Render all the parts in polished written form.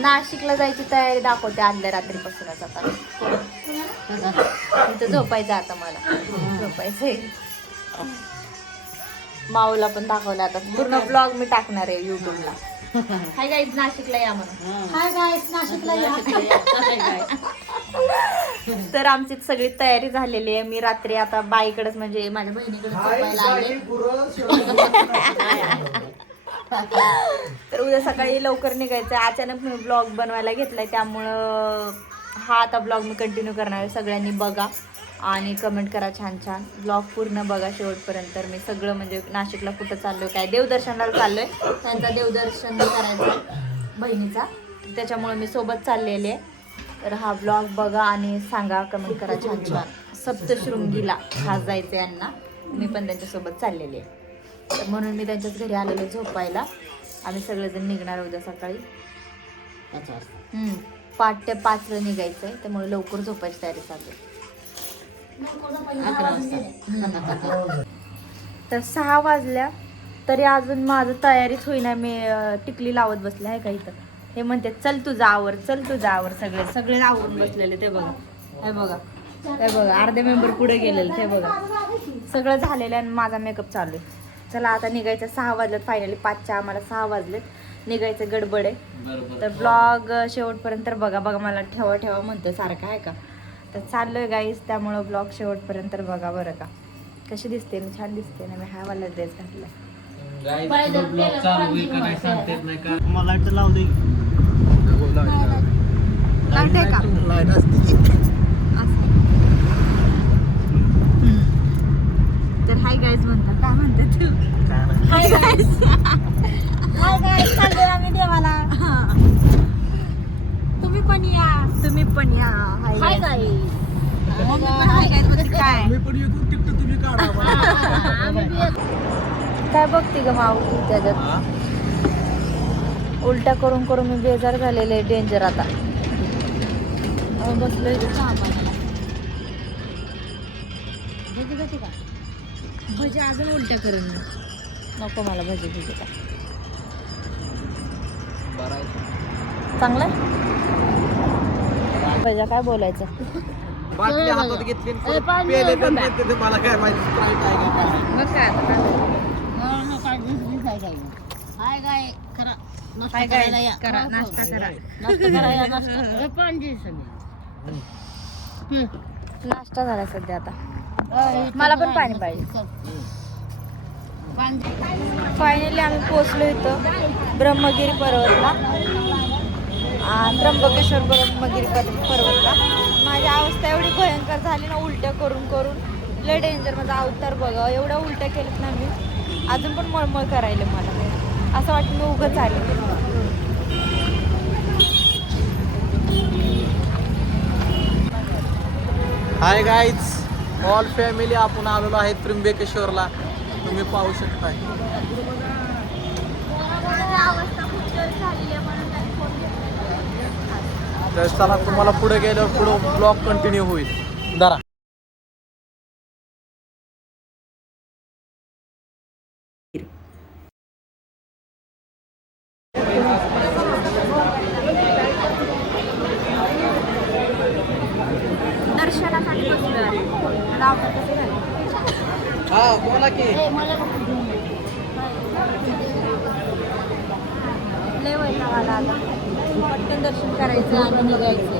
नाशिकला जायची तयारी दाखवते आदल्या रात्रीपासूनच आता. इथं झोपायचं आता मला. झोपायचंय. माऊला पण दाखवलं आता. पूर्ण ब्लॉग मी टाकणार आहे युट्यूबला. हाय गाईज नाशिकला या म्हणून. हाय गाईस नाशिकला या. तर आमची सगळी तयारी झालेली आहे. मी रात्री आता बाईकडेच म्हणजे माझ्या बहिणीकडे झोपायला आले. तर उद्या सकाळी लवकर निघायचं. अचानक मी ब्लॉग बनवायला घेतलाय त्यामुळं हा आता ब्लॉग मी कंटिन्यू करणार आहे. सगळ्यांनी बघा आणि कमेंट करा छान छान. ब्लॉग पूर्ण बघा शेवटपर्यंत. मी सगळं म्हणजे नाशिकला कुठं चाललोय, काय देवदर्शनाला चाललोय, त्यांचा देवदर्शन करायचं बहिणीचा, त्याच्यामुळे मी सोबत चाललेले आहे. तर हा ब्लॉग बघा आणि सांगा, कमेंट करा छान छान. सप्तशृंगीला खास जायचं यांना. मी पण त्यांच्यासोबत चाललेली आहे. तर म्हणून मी त्यांच्याच घरी आलेले झोपायला. आम्ही सगळेजण निघणार उद्या सकाळी. 5 ते 5 निघायचं आहे, त्यामुळे लवकर झोपायची तयारी चालू आहे. तर 6 वाजल्या तरी अजून माझं तयारीच होईना. मी टिकली लावत बसले आहे का इथं. हे म्हणते चल तुझा आवर, चल तुझा आवर. सगळे आवरून बसलेले. ते बघा, हे बघा, हे बघा. अर्धे मेंबर पुढे गेलेले. ते बघा, सगळं झालेलं आहे आणि माझा मेकअप चालू आहे. चला आता निघायचं. 6 वाजलेत फायनली. 5च्या आम्हाला 6 वाजलेत. निघायचं गडबड आहे. तर ब्लॉग शेवटपर्यंत बघा. मला ठेवा म्हणतोय सारखं आहे का. तर चाललोय गाईस, त्यामुळं ब्लॉग शेवटपर्यंत बघा बरं का. कशी दिसते मी, छान दिसते ना. मी हा वाला ड्रेस घातला. लावते का तर हाय गाईज म्हणतात. काय म्हणते तू? Hi guys. हाय गाईज, चाललोय आम्ही देवाला. तुम्ही पण या. Hi guys. काय बघते ग माऊ त्याच्यात. उलट्या करून करून मी बेजार झालेले. डेंजर. आता बसलोय भजी. अजून उलट्या करून नको मला भजी का. चांगलं भजा. काय बोलायचं. बाटली हातात घेतली पेले तर मला काय माहिती मग काय आता. हाय गाय खरा काय काय करा, नाश्ता करा. नाश्ता झाला सध्या. आता मला पण पाणी पाहिजे. फायनली आम्ही पोहोचलो इथं ब्रह्मगिरी पर्वतला. त्र्यंबकेश्वर ब्रह्मगिरी पर्वतला. माझी अवस्था एवढी भयंकर झाली ना, उलट्या करून करून. लय डेंजर. माझा अवतार बघा. एवढ्या उलट्या केल्यात ना मी. अजून पण मळमळ करायला मला. असं वाटतं मी उगाच आले. हाय गाईज, ऑल फॅमिली आपण आलेलो आहे त्र्यंबकेश्वरला. तुम्ही पाहू शकता. तर चला, तुम्हाला पुढे गेल्यावर पुढे ब्लॉग कंटिन्यू होईल. जरा दर्शनासाठी हा बोला की. लय वैताग आला आता. पटकन दर्शन करायचं आणि निघायचं.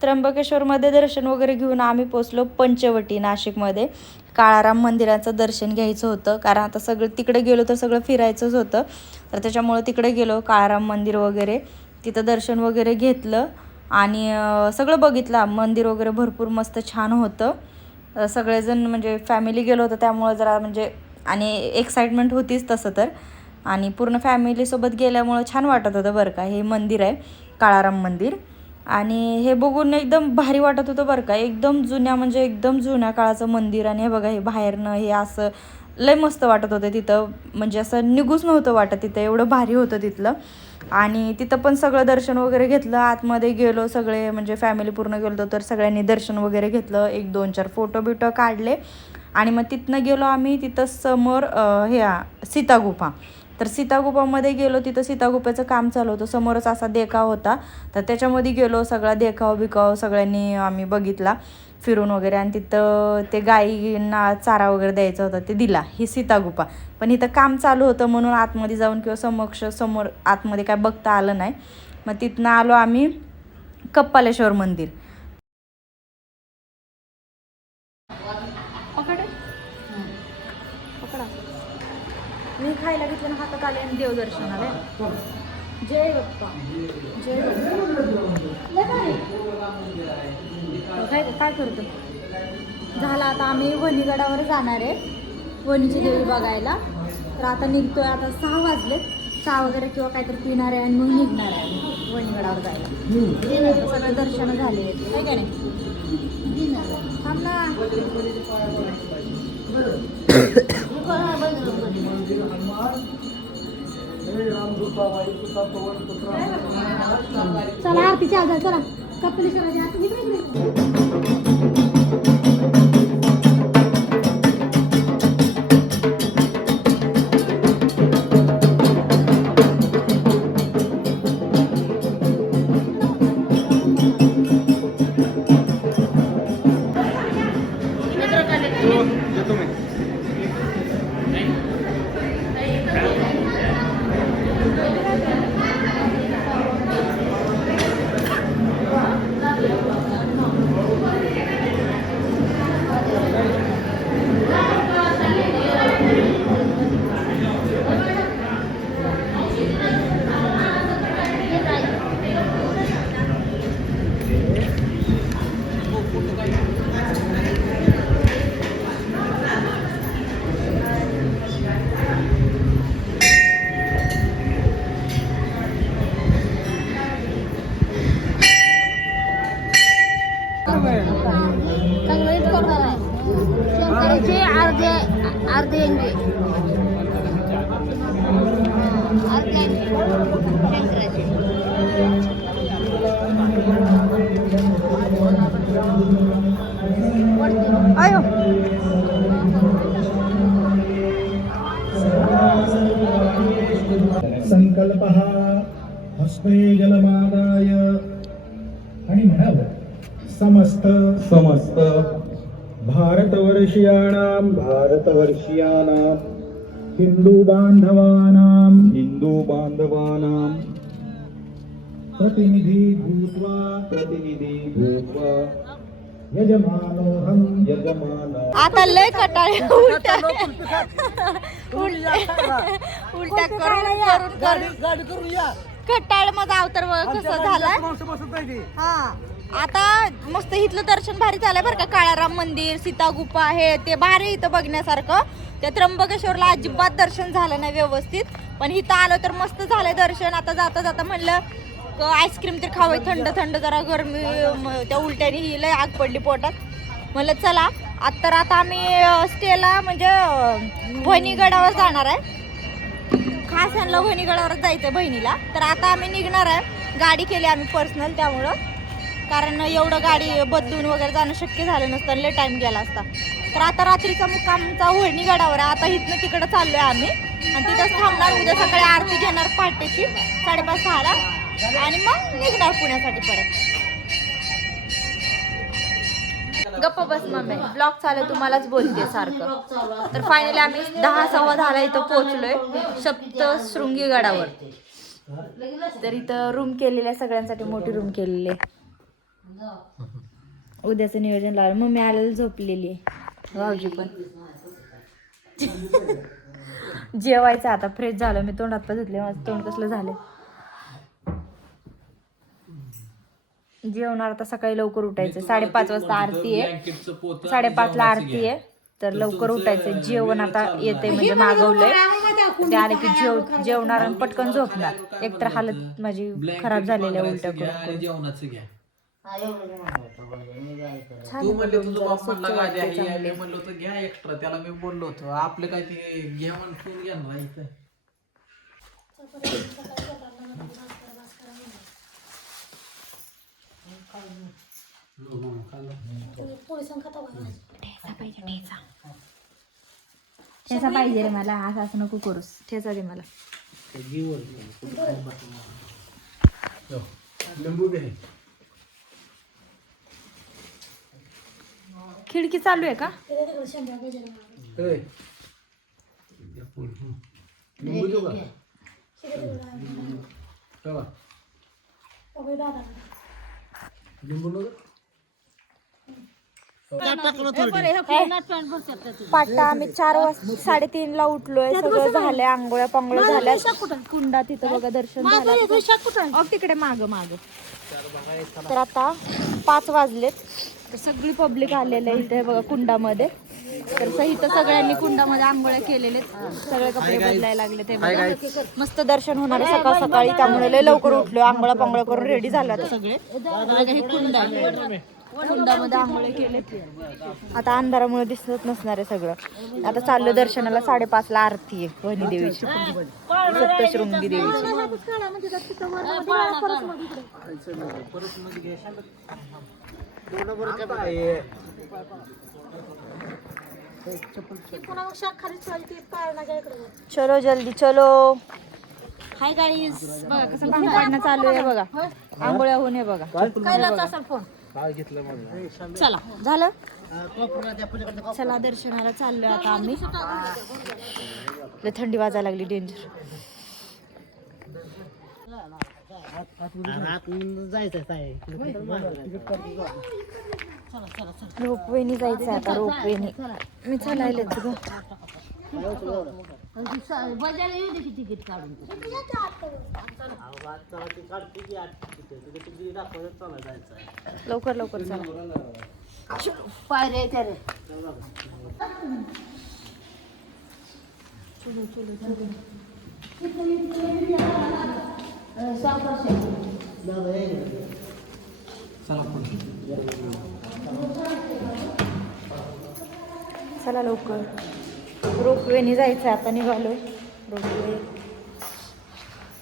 त्र्यंबकेश्वरमध्ये दर्शन वगैरे घेऊन आम्ही पोचलो पंचवटी नाशिकमध्ये. काळाराम मंदिराचं दर्शन घ्यायचं होतं, कारण आता सगळं तिकडे गेलो तर सगळं फिरायचंच होतं. तर त्याच्यामुळं तिकडे गेलो. काळाराम मंदिर वगैरे तिथं दर्शन वगैरे घेतलं आणि सगळं बघितलं. मंदिर वगैरे भरपूर मस्त छान होतं. सगळेजण म्हणजे फॅमिली गेलो होतं, त्यामुळं जरा म्हणजे आणि एक्साइटमेंट होतीच तसं तर. आणि पूर्ण फॅमिलीसोबत गेल्यामुळं छान वाटत होतं बरं का. हे मंदिर आहे काळाराम मंदिर आणि हे बघून एकदम भारी वाटत होतं बरं का. एकदम जुन्या म्हणजे एकदम जुन्या काळाचं मंदिर. आणि हे बघा, हे बाहेरनं हे असं लय मस्त वाटत होतं तिथं. म्हणजे असं निघूच नव्हतं वाटत तिथं, एवढं भारी होतं तिथलं. आणि तिथं पण सगळं दर्शन वगैरे घेतलं. आतमध्ये गेलो सगळे म्हणजे फॅमिली पूर्ण गेलो तर सगळ्यांनी दर्शन वगैरे घेतलं. 1 2 4 फोटो बिटो काढले आणि मग तिथनं गेलो आम्ही, तिथं समोर सीतागुफा. तर सीतागुफामध्ये गेलो, तिथं सीतागुफेचं काम चालू होतं, समोरच असा देखाव होता. तर त्याच्यामध्ये गेलो, सगळा देखाव सगळ्यांनी आम्ही बघितला फिरून वगैरे. आणि तिथं ते गाईंना चारा वगैरे द्यायचा होता, ते दिला. ही सीतागुफा. पण इथं काम चालू होतं म्हणून आतमध्ये जाऊन किंवा समोर आतमध्ये काय बघता आलं नाही. मग तिथनं आलो आम्ही कपालेश्वर मंदिर. मी खायला घेतलं ना, हातात आले आणि देवदर्शनाला. जय बाप्पा, जय काय करतो. झाला आता आम्ही वणीगडावर जाणार आहे, वणीची देवी बघायला. तर आता निघतोय, आता 6 वाजले. चहा वगैरे किंवा काहीतरी पिणार आहे आणि मग निघणार आहे वणीगडावर जायला. सगळं दर्शन झाले काय काय नाही. थांब ना. चला आरतीच्या आजार चला कपिलेश्वराची आरती. आयो संकल्पः हस्ते जलमादाय आणि म्हणावं समस्त भारतवर्षीयाणां हिंदू बांधवानां प्रतिनिधी भूत्वा यजमानोऽहं आता लय कटाळे उलट्या करून कटाळ माझा अवतार कसं झालाय. हा आता मस्त इथलं दर्शन भारी झालंय बरं का. काळाराम मंदिर, सीतागुफा आहे ते भारी इथं बघण्यासारखं. त्या त्र्यंबकेश्वरला अजिबात दर्शन झालं नाही व्यवस्थित, पण इथं आलं तर मस्त झालंय दर्शन. आता जाता जाता म्हणलं आईस्क्रीम तर खावं, थंड थंड जरा गरमी त्या उलट्याने ही लय आग पडली पोटात. म्हणलं चला आता आम्ही स्टेला म्हणजे वणीगडावर जाणार आहे. खास ह्यांना वणीगडावरच जायचंय बहिणीला. तर आता आम्ही निघणार आहे. गाडी केली आम्ही पर्सनल, त्यामुळं कारण एवढं गाडी बदलून वगैरे जाणं शक्य झालं नसतं, लय टाइम गेला असता. तर आता रात्रीचा मुक्कामचा वणीगडावर आहे. आता इथनं तिकडं चाललोय आम्ही आणि तिथंच थांबणार. उद्या सकाळी आरती घेणार पहाटेची 5:30-6ला आणि मग निघणार पुण्यासाठी परत. गप्प बस मम्मी, ब्लॉग चालू तुम्हालाच बोलते सारखं. तर फायनली आम्ही 10-10:15 इथं पोहोचलोय सप्तशृंगी गडावर. तर इथं रूम केलेली आहे सगळ्यांसाठी, मोठी रूम केलेली आहे. उद्याचं नियोजन लावलं. मम्मी आलेली झोपलेली आहे, भाऊजी पण. जेवायचं आता. फ्रेश झालं मी, तोंड हात धुतले. माझं तोंड कसलं झालं. जेवणार आता. सकाळी लवकर उठायचं. 5:30 वाजता आरती आहे, 5:30ला आरती आहे. तर लवकर उठायचं. जेवण आता येते म्हणजे मागवलंय. ते आले की जेवणार आणि पटकन झोपणार. एकतर हालत माझी खराब झालेली आहे उलट्या करून. जेवणाचं घ्या. छान तू म्हणले आहे, तुझं जरा बाप स्वच्छ म्हणला गाडी वाटते, आहे, चांगली. मी म्हणलो होतं घ्या एक्स्ट्रा. त्याला मी बोललो होतो आपलं काय ते घ्या म्हणून फोन घ्या ना इथं. ठेचा पाहिजे रे मला, असं नको करूस, ठेचा दे मला. लिंबू घे. खिडकी चालू आहे का? लिंबू देऊ का? ठेवा. लिंबू नको? पाटा आम्ही 4:30 ला उठलोय, सगळं झालंय, आंघोळ्या पांघोळ्या झाल्या. कुंडा तिथं बघा, दर्शन झालं तिकडे माग माग. तर आता 5 वाजलेत, तर सगळी पब्लिक आलेलं आहे इथे बघा कुंडामध्ये. तर इथं सगळ्यांनी कुंडामध्ये आंघोळ्या केलेले, सगळे कपडे बदलायला लागले. ते बघा मस्त दर्शन होणार आहे सकाळ सकाळी, त्यामुळे लय लवकर उठलो, आंघोळ्या पांघोळ्या करून रेडी झालो आता सगळे. हे कुंड आहे, कुंडामध्ये आंघोळे केले. आता अंधारामुळे दिसत नसणार आहे सगळं. आता चाललो दर्शनाला. 5:30 ला आरती आहे वणी देवीची, सप्तशृंगी देवीची. चलो जल्दी चलो. हाय गाईज, बघा कसं भांग पाडणं चालू आहे बघा, आंघोळ्या होऊन आहे बघा. चला झालं, चला दर्शनाला चाललोय आता आम्ही. थंडी वाजायला लागली डेंजर. रोपवेनी जायचं आता, रोपवेनी. मी चालायलेच ग. तिकीट काढून लवकर लवकर चला. पायऱ्या येत्या रे. चला लवकर, रोपवेने जायचं आता. निघालोय रोपवे.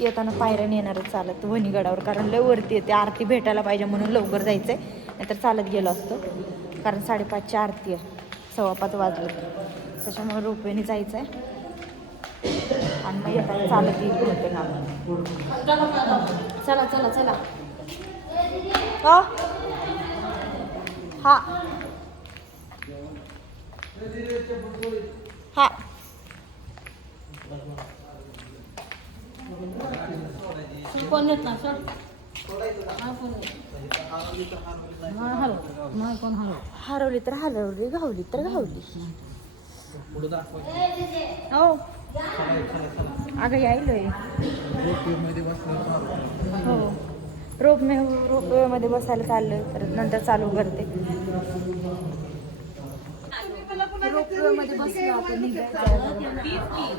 येताना पायऱ्याने येणारच चालत वणीगडावर, कारण लय वरती येते. आरती भेटायला पाहिजे म्हणून लवकर जायचंय, नाहीतर चालत गेलो असतो. कारण 5:30ची आरती आहे, 5:15 वाजले, त्याच्यामुळे रोपवेने जायचंय. आणि मग येताना चालत येईल होते ना. चला चला चला. हा हा कोण येत ना सर? हरवली तर हरवली, घावली तर घावली. हो अगं यायलोय. हो रोपवेमध्ये बसायला चाललोय, तर नंतर चालू करते. रोपवेमध्ये बसलो आपण,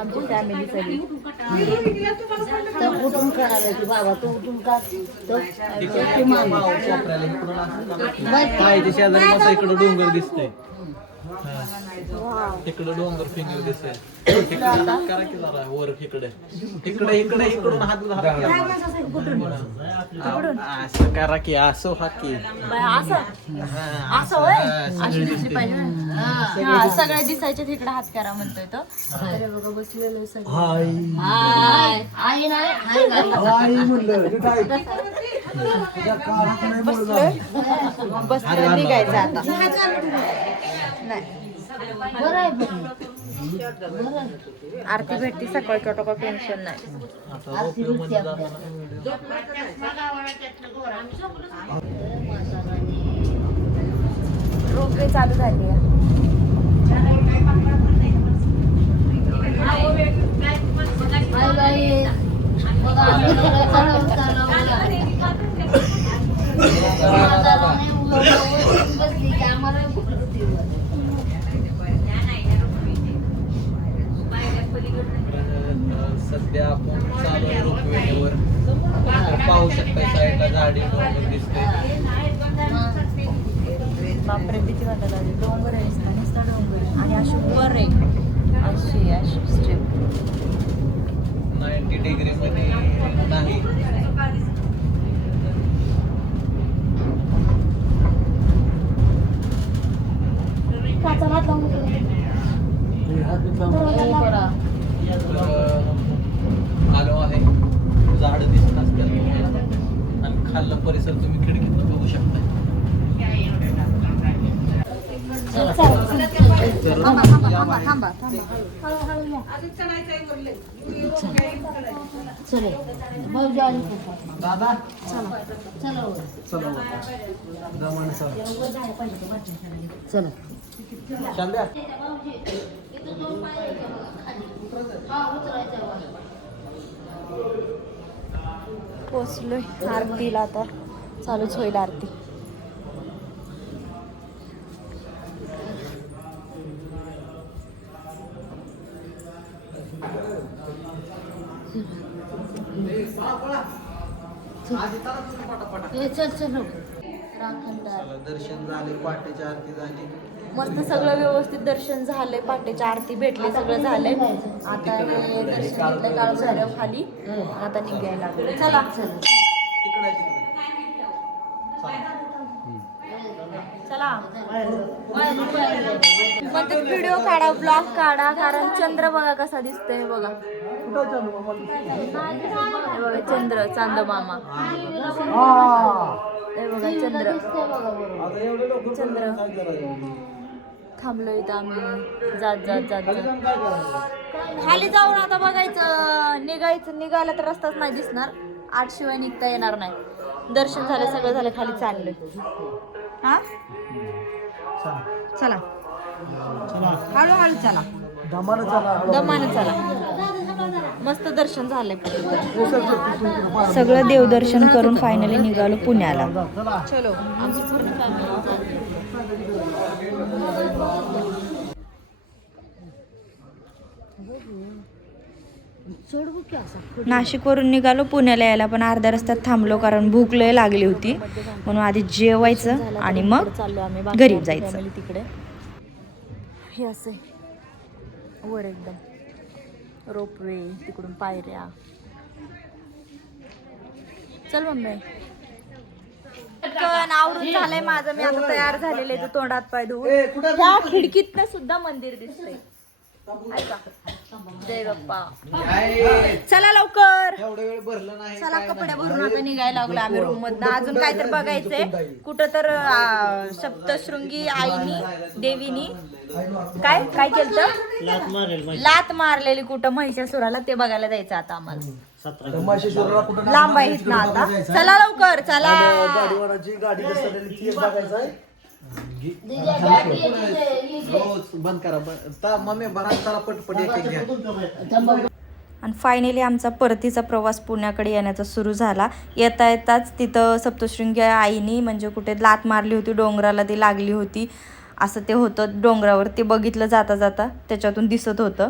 आमची फॅमिली सगळी. उठून काढायची बाबा, तू उठून काढ. शेजारी मस्त इकडं डोंगर दिसतंय, इकडं डोंगर फिंगर दिसतंय. करा की जरा वर इकडे इकडे इकडे इकडून हात असं करा की, असं हा की सगळे दिसायचे तिकडे हात करा म्हणतोय तो. अरे बघा बसलेलं सगळं. बसलं निघायचं आता. नाही आरती भेटती सकाळच्या, टोका टेन्शन नाही. रोपवे चालू झाली आहे. सध्या आपण चालू आहे रोपवेवर. पाहू शकता साईडला झाडी डोंगर दिसते. बापरे भीती वाटत आली. डोंगर आहे, नुसता डोंगर आणि अशी वर आहे, अशी स्टेप 90 डिग्री मध्ये नाही. चला भाऊजी आली दादा चला चला दमाने चला शांद्या पोचलोय आरतीला, आता चालूच होईल आरती. चल चल राखणदार दर्शन झाले, पहाटेची आरती झाली. मस्त सगळं व्यवस्थित दर्शन झालंय, पहाटेची आरती भेटली, सगळं झालंय. आता हे दर्शन घेतलं काळभैरव खाली, आता निघायला लागलो. चला तिकडे चला मग व्हिडिओ काढा, ब्लॉग काढा, कारण चंद्र बघा कसा दिसतोय बघा. हे बघा चंद्र, चांदमामा. हे बघा चंद्र, चंद्र. थांबलो इथं आम्ही, जात जात जात जात खाली जाऊन आता बघायचं, निघायला तर रस्ताच नाही दिसणार, आठशिवाय निघता येणार नाही. दर्शन झालं, सगळं झालं, खाली चाललोय. हा चला हळूहळू चला, दमानं चला. मस्त दर्शन झालंय. सगळं देवदर्शन करून फायनली निघालो पुण्याला. चलो नाशिकवरून निघालो पुण्याला यायला, पण अर्ध्या रस्त्यात थांबलो कारण भूक लय लागली होती, म्हणून आधी जेवायचं आणि मग घरी जायचं. तिकडे हे असे वर एकदम रोपवे, तिकडून पायऱ्या. चल मम्मी, आवरून झालंय माझं, मी आता तयार झालेले, तर तोंडात पाय धुवून. या खिडकीतनं सुद्धा मंदिर दिसतंय. ऐका, जय बाप्पा. चला लवकर, एवढा वेळ भरला नाही. चला कपडे भरून आता निघायला लागलो आम्ही रूम मधनं. अजून काय तर बघायचंय, कुठं तर सप्तशृंगी आईनी देवीनी काय काय केलं, लात मारलेली कुठं महिषासुराला, ते बघायला जायचं आता आम्हाला. लांब आहे ना आता, चला लवकर चला. बंद करा मम्मी, बरा चला पटपट एक घ्या. आणि फायनली आमचा परतीचा प्रवास पुण्याकडे येण्याचा सुरू झाला. येता येताच तिथं सप्तशृंगी आईनी म्हणजे कुठे लात मारली होती, डोंगराला ती लागली होती, असं ते होतं डोंगरावर. ते बघितलं जाता जाता, त्याच्यातून दिसत होतं.